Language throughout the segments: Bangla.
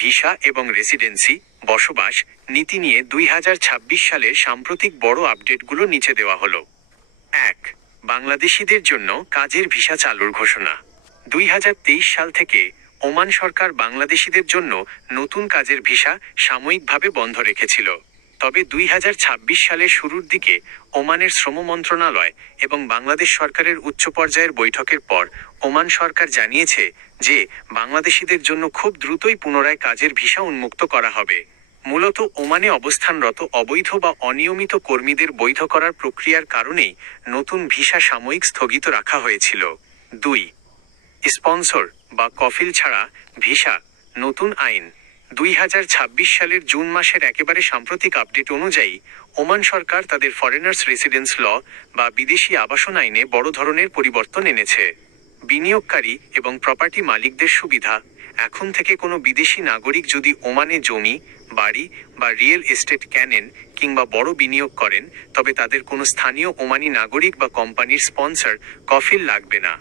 ভিসা এবং রেসিডেন্সি বসবাস নীতি নিয়ে 2026 সালের সাম্প্রতিক বড় আপডেটগুলো নিচে দেওয়া হলো। 1. বাংলাদেশিদের জন্য কাজের ভিসা চালুর ঘোষণা। 2023 সাল থেকে ওমান সরকার বাংলাদেশিদের জন্য নতুন কাজের ভিসা সাময়িকভাবে বন্ধ রেখেছিল। তবে 2026 সালের শুরুর দিকে ওমানের শ্রম মন্ত্রণালয় এবং বাংলাদেশ সরকারের উচ্চ পর্যায়ের বৈঠকের পর ওমান সরকার জানিয়েছে যে বাংলাদেশিদের জন্য খুব দ্রুতই পুনরায় কাজের ভিসা উন্মুক্ত করা হবে। মূলত ওমানে অবস্থানরত অবৈধ বা অনিয়মিত কর্মীদের বৈধ করার প্রক্রিয়ার কারণেই নতুন ভিসা সাময়িক স্থগিত রাখা হয়েছিল। 2. স্পন্সর বা কফিল ছাড়া ভিসা নতুন আইন। 2026 সালের জুন মাসের একেবারে সাম্প্রতিক আপডেট অনুযায়ী ওমান সরকার তাদের ফরেনার্স রেসিডেন্স ল বা বিদেশি আবাসন আইনে বড় ধরনের পরিবর্তন এনেছে। বিনিয়োগকারী এবং প্রপার্টি মালিকদের সুবিধা। এখন থেকে কোনো বিদেশি নাগরিক যদি ওমানে জমি, বাড়ি বা রিয়েল এস্টেট কেনেন কিংবা বড় বিনিয়োগ করেন, তবে তাদের কোনো স্থানীয় ওমানি নাগরিক বা কোম্পানির স্পন্সর কফিল লাগবে না।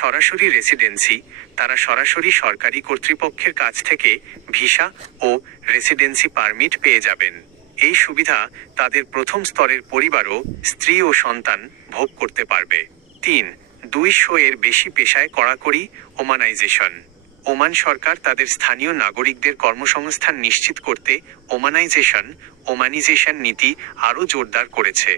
সরাসরি রেসিডেন্সি, তারা সরাসরি সরকারি কর্তৃপক্ষের কাছ থেকে ভিসা ও রেসিডেন্সি পারমিট পেয়ে যাবেন। এই সুবিধা তাদের প্রথম স্তরের পরিবারও, স্ত্রী ও সন্তান ভোগ করতে পারবে। 3. 200 এর বেশি পেশায় কড়াকড়ি ওমানাইজেশন। ওমান সরকার তাদের স্থানীয় নাগরিকদের কর্মসংস্থান নিশ্চিত করতে ওমানাইজেশন নীতি আরও জোরদার করেছে।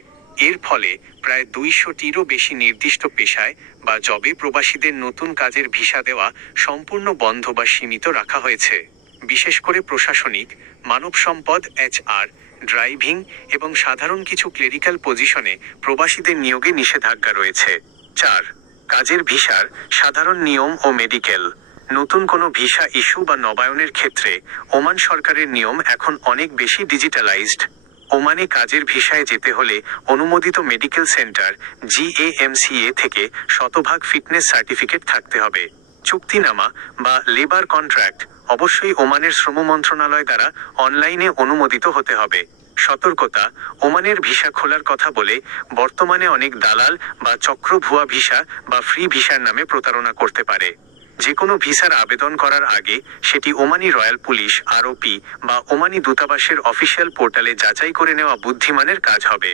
এর ফলে প্রায় 200টিরও বেশি নির্দিষ্ট পেশায় বা জবে প্রবাসীদের নতুন কাজের ভিসা দেওয়া সম্পূর্ণ বন্ধ বা সীমিত রাখা হয়েছে। বিশেষ করে প্রশাসনিক, মানব সম্পদ, HR, ড্রাইভিং এবং সাধারণ কিছু ক্লেরিক্যাল পজিশনে প্রবাসীদের নিয়োগে নিষেধাজ্ঞা রয়েছে। 4. কাজের ভিসার সাধারণ নিয়ম ও মেডিকেল। নতুন কোনো ভিসা ইস্যু বা নবায়নের ক্ষেত্রে ওমান সরকারের নিয়ম এখন অনেক বেশি ডিজিটালাইজড। ওমানে কাজের ভিসায় যেতে হলে অনুমোদিত মেডিকেল সেন্টার GAMCA থেকে শতভাগ ফিটনেস সার্টিফিকেট থাকতে হবে। চুক্তিনামা বা লেবার কন্ট্রাক্ট অবশ্যই ওমানের শ্রম মন্ত্রণালয় দ্বারা অনলাইনে অনুমোদিত হতে হবে। সতর্কতা, ওমানের ভিসা খোলার কথা বলে বর্তমানে অনেক দালাল বা চক্র ভুয়া ভিসা বা ফ্রি ভিসার নামে প্রতারণা করতে পারে। যে কোনো ভিসার আবেদন করার আগে সেটি ওমানি রয়্যাল পুলিশ ROP বা ওমানি দূতাবাসের অফিসিয়াল পোর্টালে যাচাই করে নেওয়া বুদ্ধিমানের কাজ হবে।